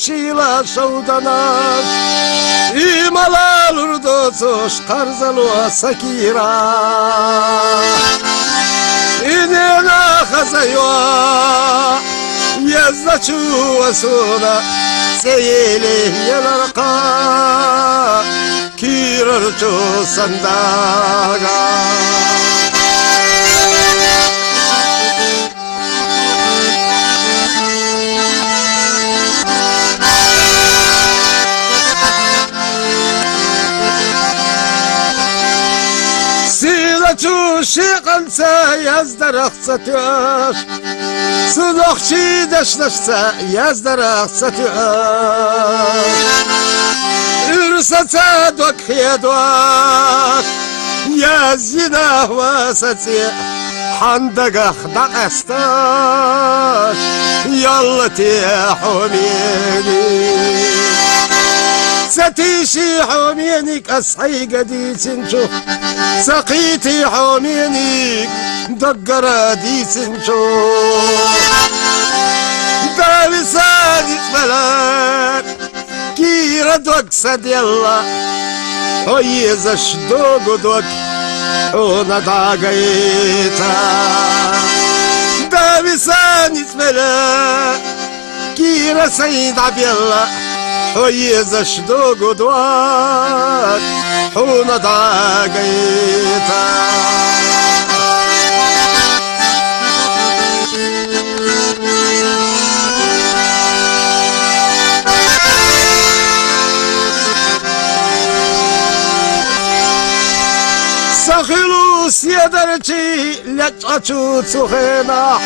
şila şaudanar İmalar dozoş karzalı sakira İnena khazaywa yazda çuvasuna seyli yalarqa kirarçu sandaga Şiqansa yazdaraqsa tüş Sıdoqçı daşlaşsa yazdaraqsa tüş Ürsatsa dokhiya doq Yaz yinah vasatsi Handagaq daqastaş Yallati humini ستيشي حومينك أصحي قديسنشو سقيتي حومينك دقرا ديسنشو داري صادق ملاك كيرا دوك سد يلا ويزش دوق دوك ونضاقيتا داري صادق ملاك كيرا سيد عبيالله ويزش دوق دوات حونا داقيتا سخلوس يدرجي لجأچو تسخينا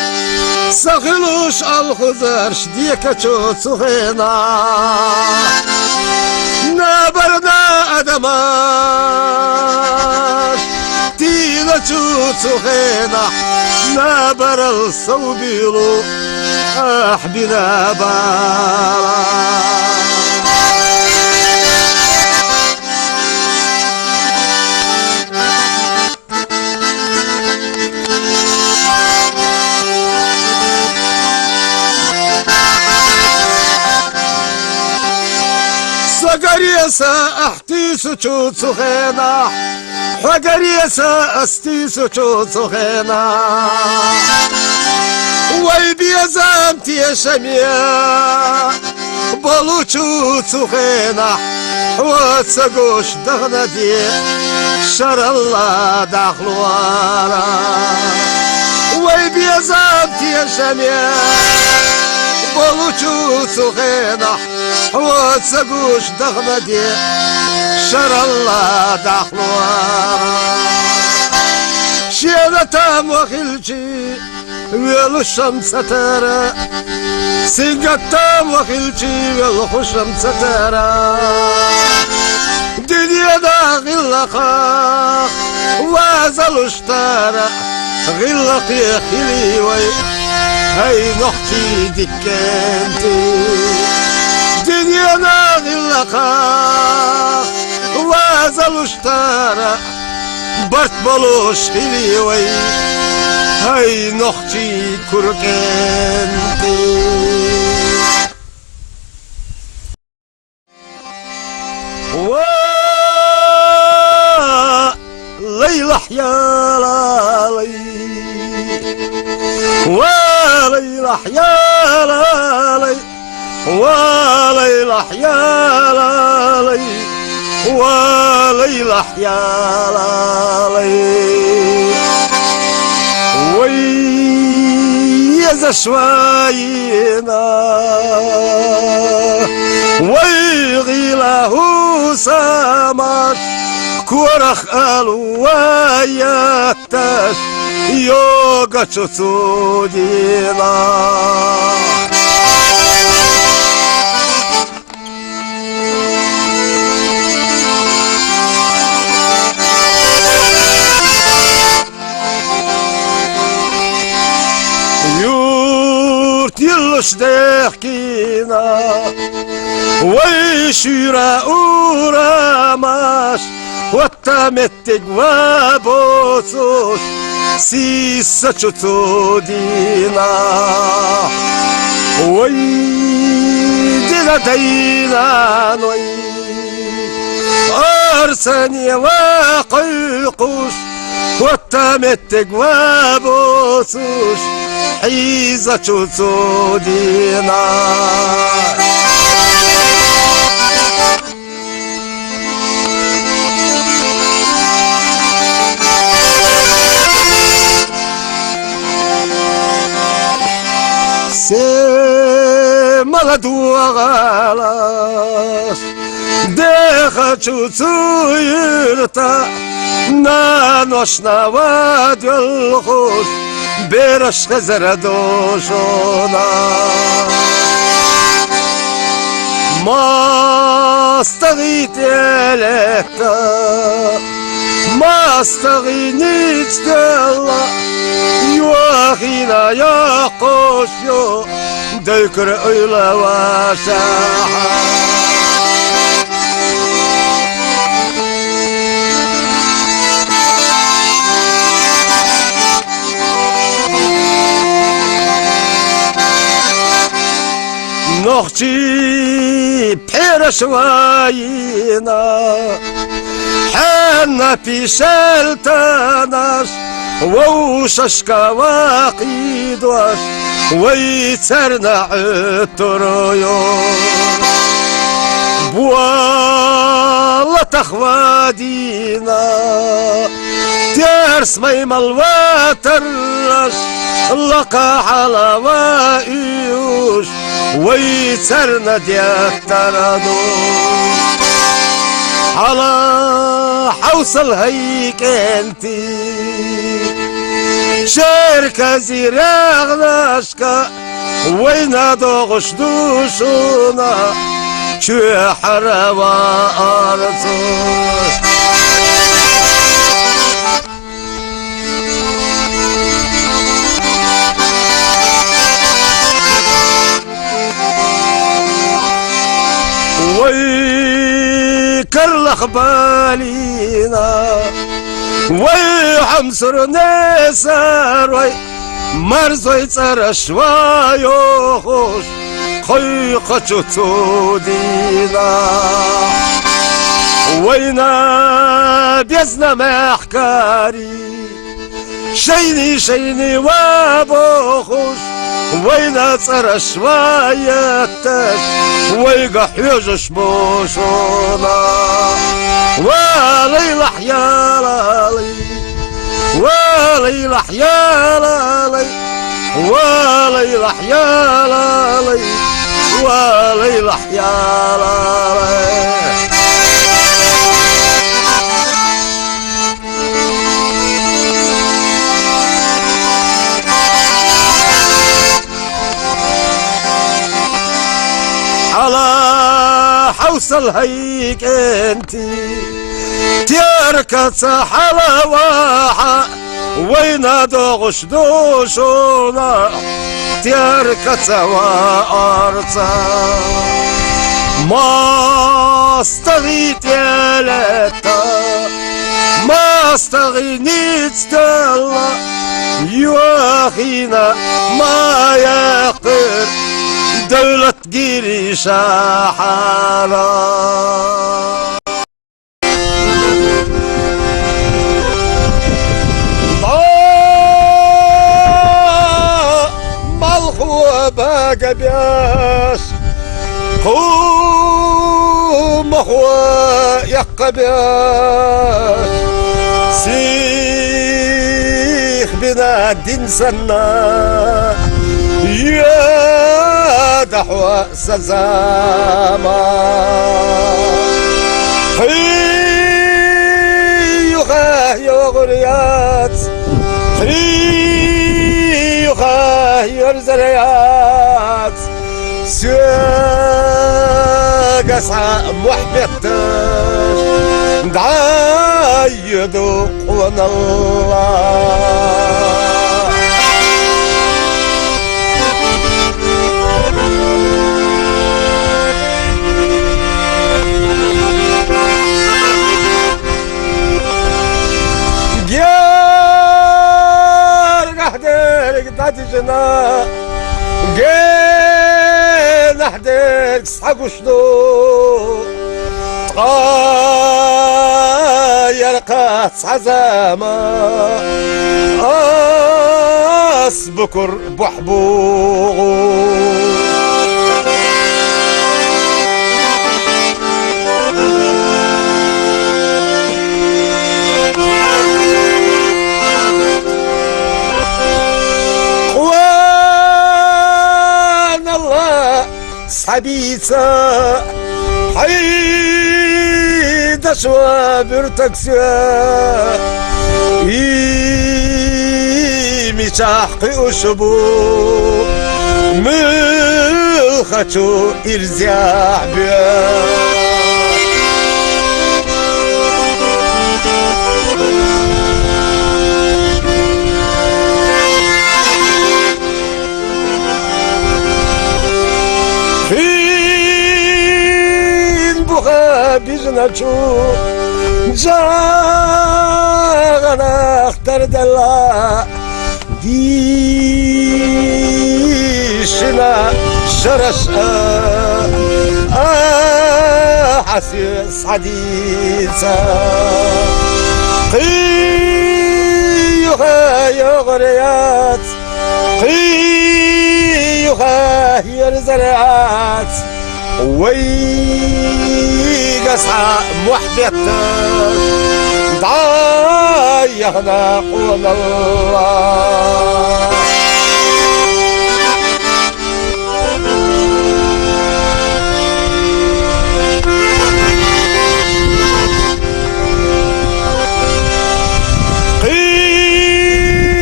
سخلوش الخزرش ديكچو تسخينا نابرنا أدماش تيغچو تسخينا نابر الصوبيلو أحبنا بارا حقريسا احتيسو تشوتسو خينا حقريسا استيسو تشوتسو خينا ويبيزام تيشميا بلو تشوتسو خينا واتسقوش دغنا دي شر الله داخلوارا ويبيزام تيشميا بلو تشوتسو خينا واتسقوش دغنا دي شر الله داخلوارا شيرة تام وخلجي ويلو الشمس ترى سنجة تام وخلجي ويلو الشمس ترى دنيا دا غلقا وازل اشترى غلق يا خليوي هاي نختي دكانتي دنيا دا غلقا وازل اشترى برت بلوش خليوي هاي نختي كركنتي ليلى حيالي وليلى حيالي وليلى حيالي وليلى حيالي ويا شوينا ويغيله سمر كورخ الواياتش يوغا تشودينا يلش دحكينا ويشيرا أوراماش واتمتج وابوسوش سيسا تشودينا ويدنا دينا نوي أرسني وقيقوش وتمتق وبوسوش حيزة تسودينا ملدو غالاس ديخا تشوتو يرتا نانوشنا وادي الخوش بيرش خزر دوشونا ما استغيت يلتا ما استغينيت دلا يواخينا يا قوشيو ذكر إلى واسعة نختي بحيرش واينا حنا في شلتناش ووششكا واقيدواش ويترنع التريون بوالا تخوادينا تيرس ميمال واترش لقى على وايوش ويترنا دياتردو على حوصل هيك انتي شركة زيراغ ناشكا وين دوغش دوشونا شو حروا أرضوش ويكرلخ بالينا ويحمسر نسر وي مرزوي ترش ويوخوش خيقة تودينا وينا بيزنا محكاري شيني وابوخوش وينا ترش ويتش ويقح يجش بوشونا وليلح يا لالي وليلح يا لالي وليلح يا لالي وليلح يا لالي على حوصل هيك انتي تيركت حلواحة وين دوغش دوشونا تيركت وارتا ما استغيت يا لتا ما استغنيت دلا يواخينا ما يقر دولة جيري شاحرة مالخو باقى بياس قوم هو يقى بياس سيخ بنا دين سنة يا دحوة سزاما خيوخا يغريات خيوخا يرزريات سياق اسعى محبتش دعايدو قوانا الله جنا جينا حدير سحقشنو يرقى عزامة بكر بحبوغ حبيسة حيدة شوابر تكسيا مشاحقي أشبو ملخشو إرزاع بيا بجنچو جاغنا اختر دلا ديشنا شرش حسيس حديثا قيوها يغريات قيوها يرزريات ويقصع محبتك ضايقنا قول الله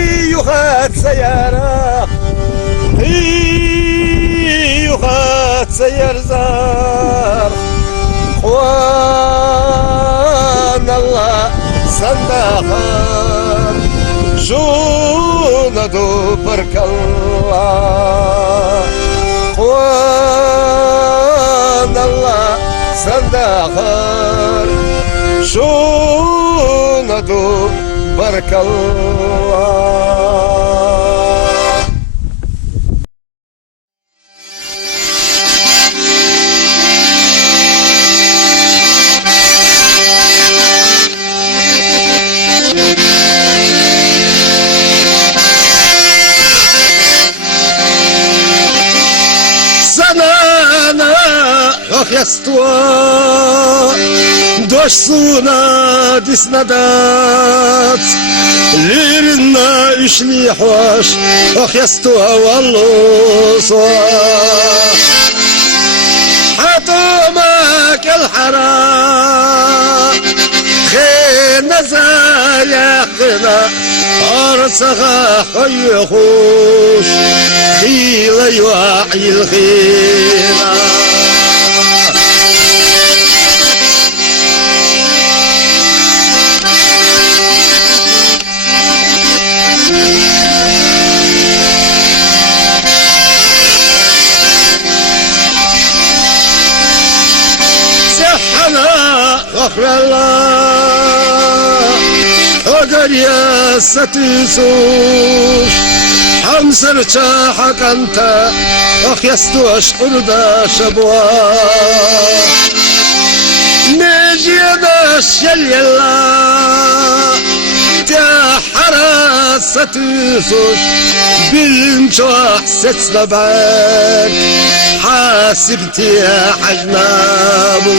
قيوخات سيارة قيوخات سيار زار خوان الله صنداقا جوندو برك الله خوان الله صنداقا جوندو برك الله Яства дождь суна диснадат лирна ишли хваш ох яства والله حطمك الحرام خين نزال يقنا أرسخا خيخوش خيل يوحي الخيرا غفر الله أقر يا ستيسوش حمسر شاحك أنت أخ يستوش قردا شبوا نجي داش يلا يا حراس ستيسوش بالمشوح ستنا بعد حاسبتي يا حجنابو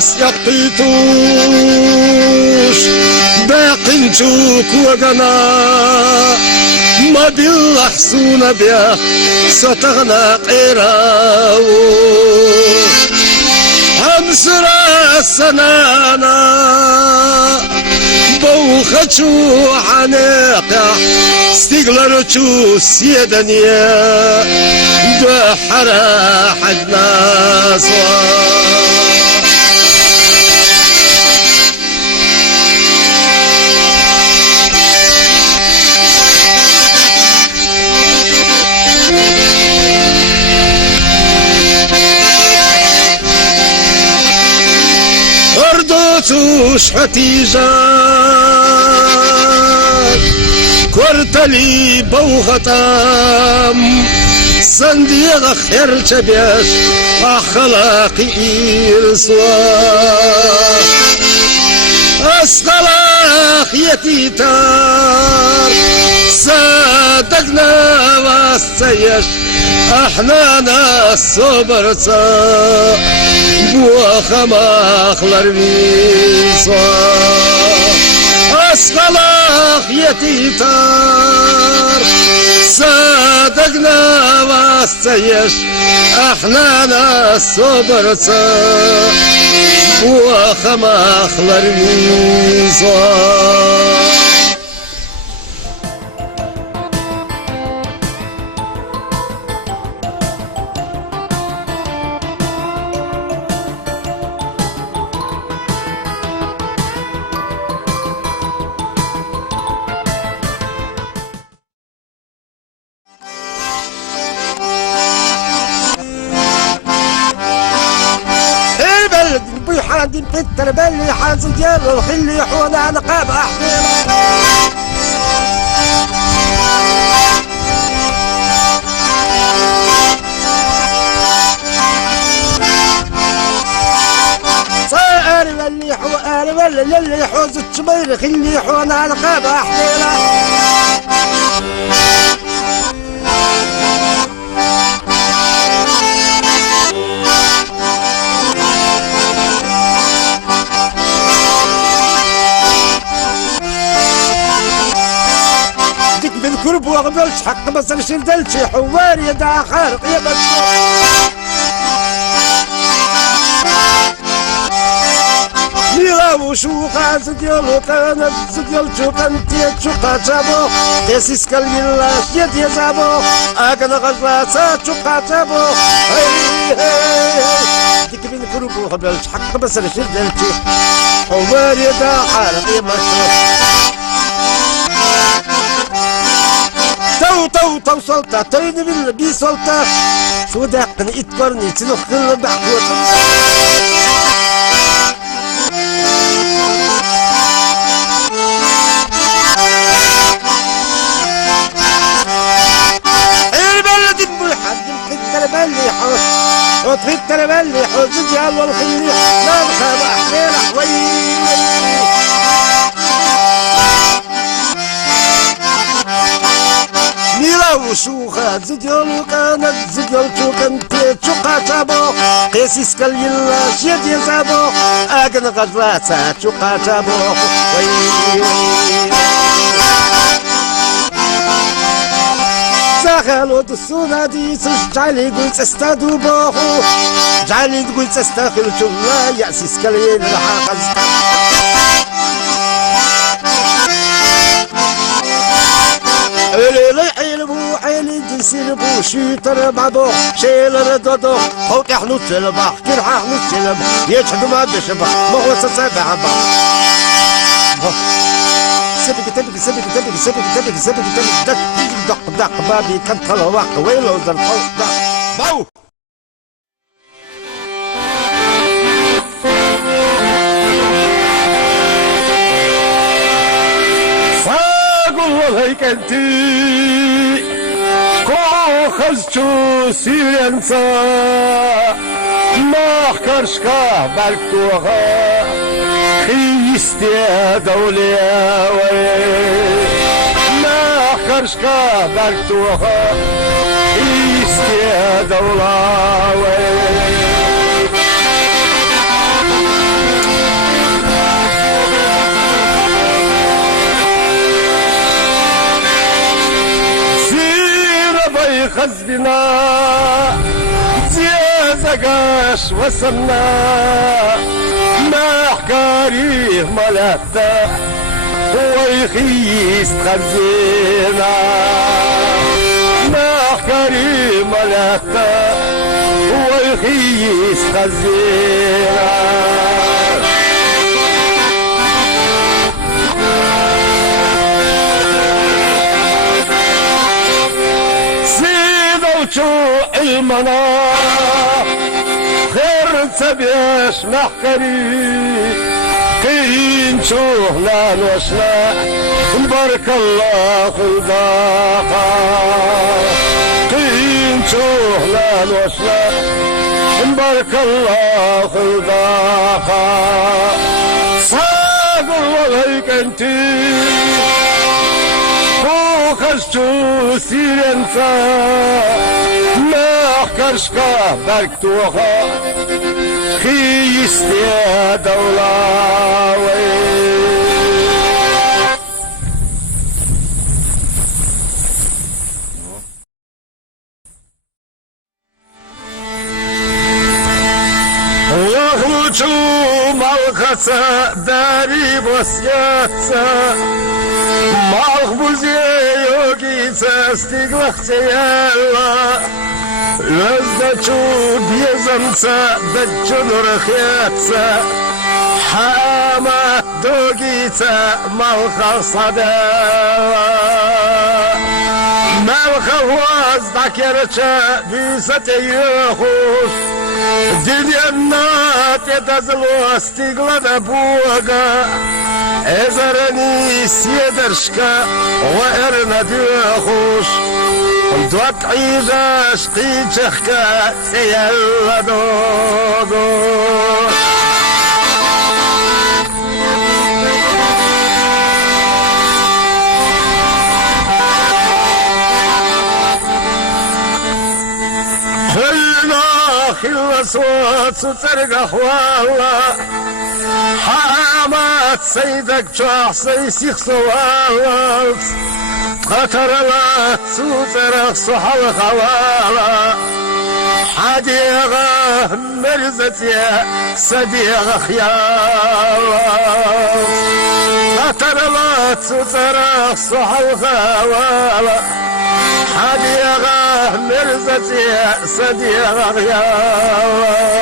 بس يقيتوش باقي نشوك وقنا ما بالحسون بيا ستغنى قراو همسر السنانا بوخشو عناقع استقلرشو سيدنيا بحرا حدنا صوار خرچوش حتیجان كورتلي بوغتام صنديق خير تبيش أخلاقي إرسوا أسقلاق يتيتار صادقنا والسيش احنا ناس صبرتا بوخماخلر بيسوا أسقلاق يتيتار صادقنا والسيش احنا ناس صبرتا بوخماخلر بيسوا حادي بتر بلي حاز ديال الخلي حونا نقاب احميله صار اللي حو اللي حوز الشمير خلي حونا نقاب احميله بالكرب وغبلش حق مصر شردلش حوار يدا خارق يا ميلا وشوقا زديالو كانت زديال شوقا انتي شوقا جابو قيسيس كاليلاش يد يزابو اقنا غزلاسا شوقا جابو ديك بالكرب وغبلش حق مصر شردلش حوار يدا خارق يا تو سلطة تين من بي سلطة سوداقني اتقرني تنخل بحوة البلد المحد الحتة البلي حوش وتحتة البلي حوش ديال والخيري لا بخاب احليل حوي وشوخة زديالو كانت زديال شوكنتي شوقا شابو قيسيس كاليلاش يدي زابو اقن غزلاسا شوقا شابو زاخلو دسونا ديس جعلي قلت استادو بوخو جعلي قلت استاخل شولا يأسيس كاليلاش سيلبو شيتر بعضو شيل ردودو فوق حنوت سلبا كير حنوت سلبا يشهد ما بشبا ما هو سبع با سبك تبك سبك تبك سبك تبك سبك تبك دق دق بابي كان طلع ويلو زر فوق باو فاقول هيك انتي خزچو سیرنسا ماخ کرشکا برکوها خیستی دولیا ماخ کرشکا برکوها خیستی دولا خزبنا زيازقاش وصلنا ما حكاريه ملاتا هو يخيس خزينا ما حكاريه ملاتا هو يخيس خزينا شو المنا خير تبيش محكري قين شوهنا نوشنا بارك الله خلقا قين شوهنا نوشنا بارك الله خلقا صاد الله يكنتي خشتو سيرنسا ما كرشكا بركتوها خيستي دولاوي وهوچو مالخسا داري بسياتسا مالخبوزي يوغيتسا ستيغلخسيالا لزدچو بيزمسا دجن رخياتسا حاما دوغيتسا مالخصا دالا مالخواز داكيرچا بيساتي يخوش Деревнат это зло стигло до Бога, Эзарани седершка, ваэрна дюхуш, Дуат عيجاش قيجخكا سيالا دوغو. خلصوات سترقى خوالا حامات سيدك جوح سيسيخ سوالات قطرلات سترق صحل خوالا حديغة مرزتي صديغة خيالات قطرلات سترق صحل خوالا حديغة مرزتي صديغة غياب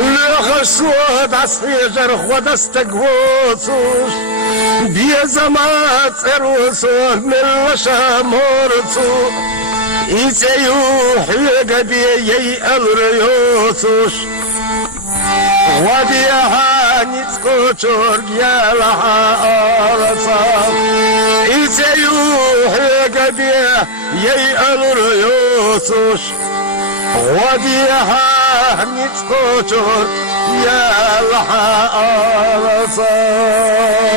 لغشوت عصفيجر ودستك وصوش بيزمات اروسو من لشامورتو يسيوح يقبي يأمر يوسوش وديها نتكوشور يالها أرصاف يسيوح يقبي يأمر يوسوش وديها نتكوشور يالها أرصاف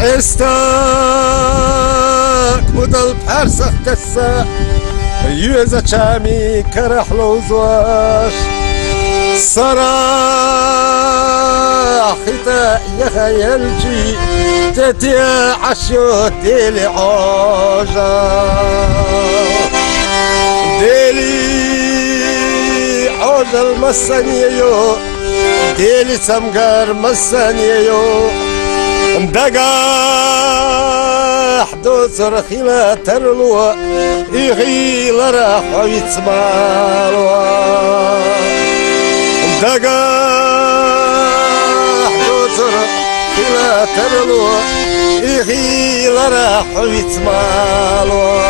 استاك مدل بحرسخ كسا يوزا شامي كرحلو زواش صراحتا يخيلجي تتيا عشو ديلي عوجا ديلي عوجا المسانيو ديلي سمقر مسانيو دقا حدوث رخيلة ترلوة إغيل راح ويتسمالوا دقا حدوث رخيلة ترلوة إغيل راح ويتسمالوا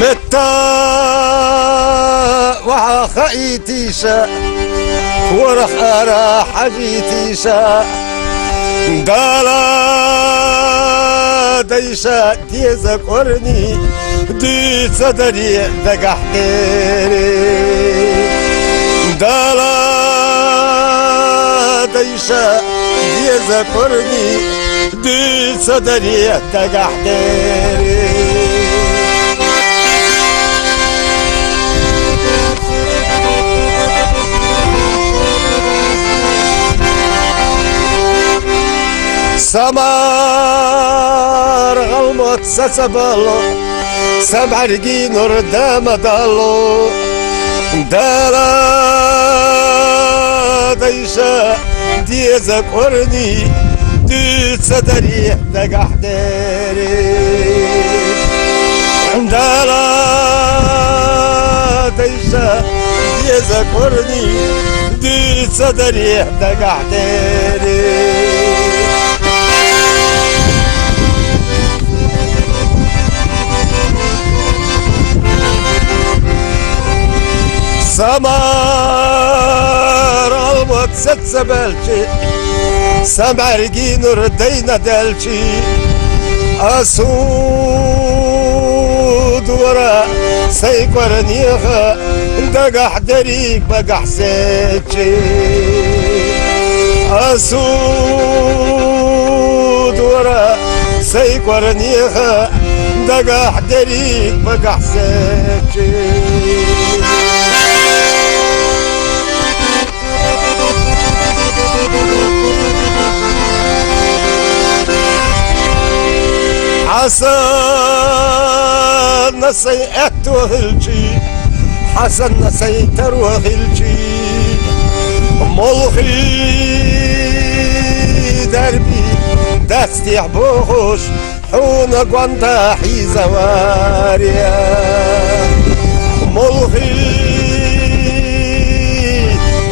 متى وخيتيشا ورخ أرى حجيتيشا دالا ديشا ديزا قرني دي صدري دقح ديري دالا ديشا ديزا قرني دي صدري دقح ديري سمار غلمت سسبلو سبع رقين ردام دالو دالا ديشا ديزا قرني دي صدري دقح ديري عندنا ديشا دي ذكرني دي صدري دقح ديري سمار الموت ست سبلشي سمع رقين ردينا دلشي أسود ورا سيقرنيها دقح دريك بقح سيتشي أسود ورا سيقرنيها دقح دريك بقح سيتشي حسن نسيت وهلجي حسن نسيت وهلجي ملخي دربي دستي عبوش حون قوانتا حي زواريا ملخي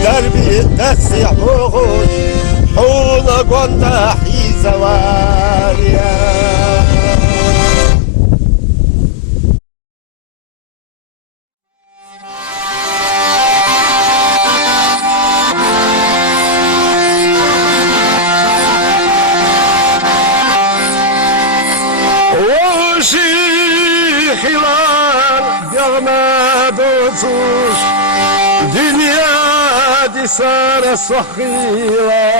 دربي دستي عبوش حون قوانتا حي زواريا دنيا دي صار صخيرة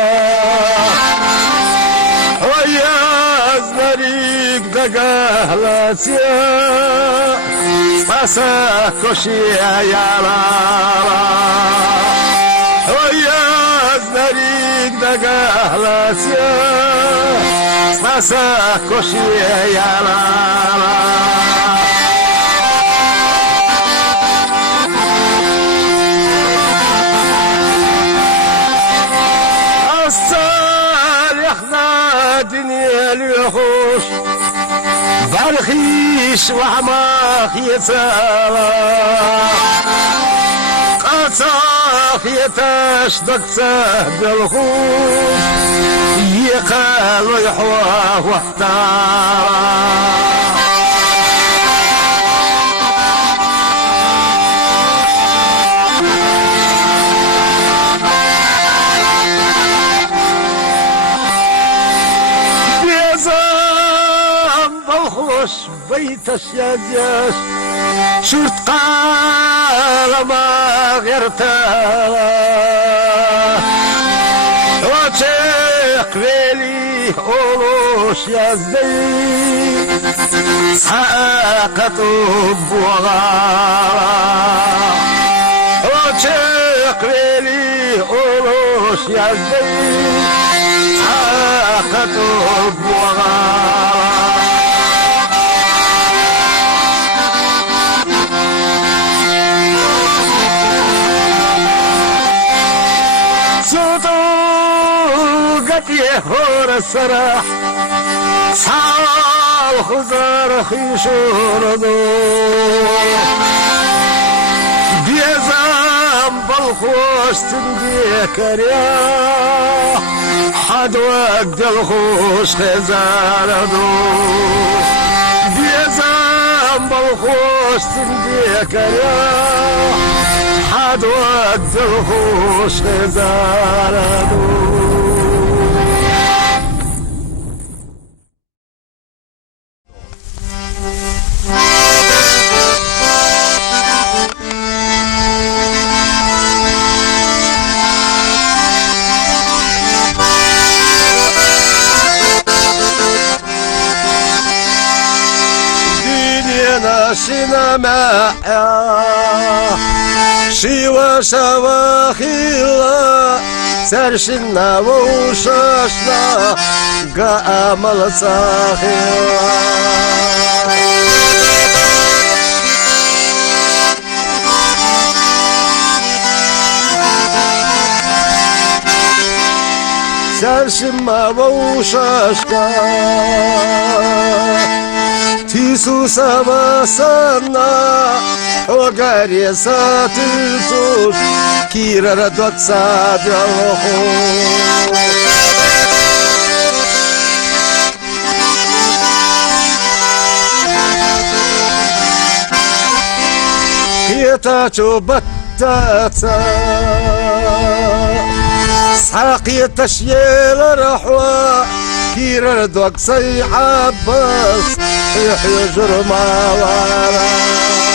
ويا زنريك دقاه لاسيا مسا كوشيا يا لارا ويا زنريك دقاه لاسيا مسا كوشيا يا لارا دنيا الوحوش بالخيش وعماخ يتساوى قصاخ يتشدق سهد الخوش يقال ويحواه واحتار بيت الشاجاش شرط قال ما غيرتها وشيق ليلي أولوش يا زدي حقت بوغارا وشيق ليلي أولوش يا زدي حقت بوغارا يهور السراح صال خزار خيشور دو بيزام بالخوش تنديك رياح حد وقت الخوش خزار دو بيزام بالخوش تنديك رياح حد وقت الخوش خزار دو سينما شيوا شواخيلا سرشنا ووشاشنا قامل صاخيلا سرشما ووشاشكا تيسو سما سنا وغاري ساتلسوش كيرا ردوك سادرخو كيتاتو بتاتا ساقي تشيل رحوة كير دوك سي عباس يحيى جرما ورا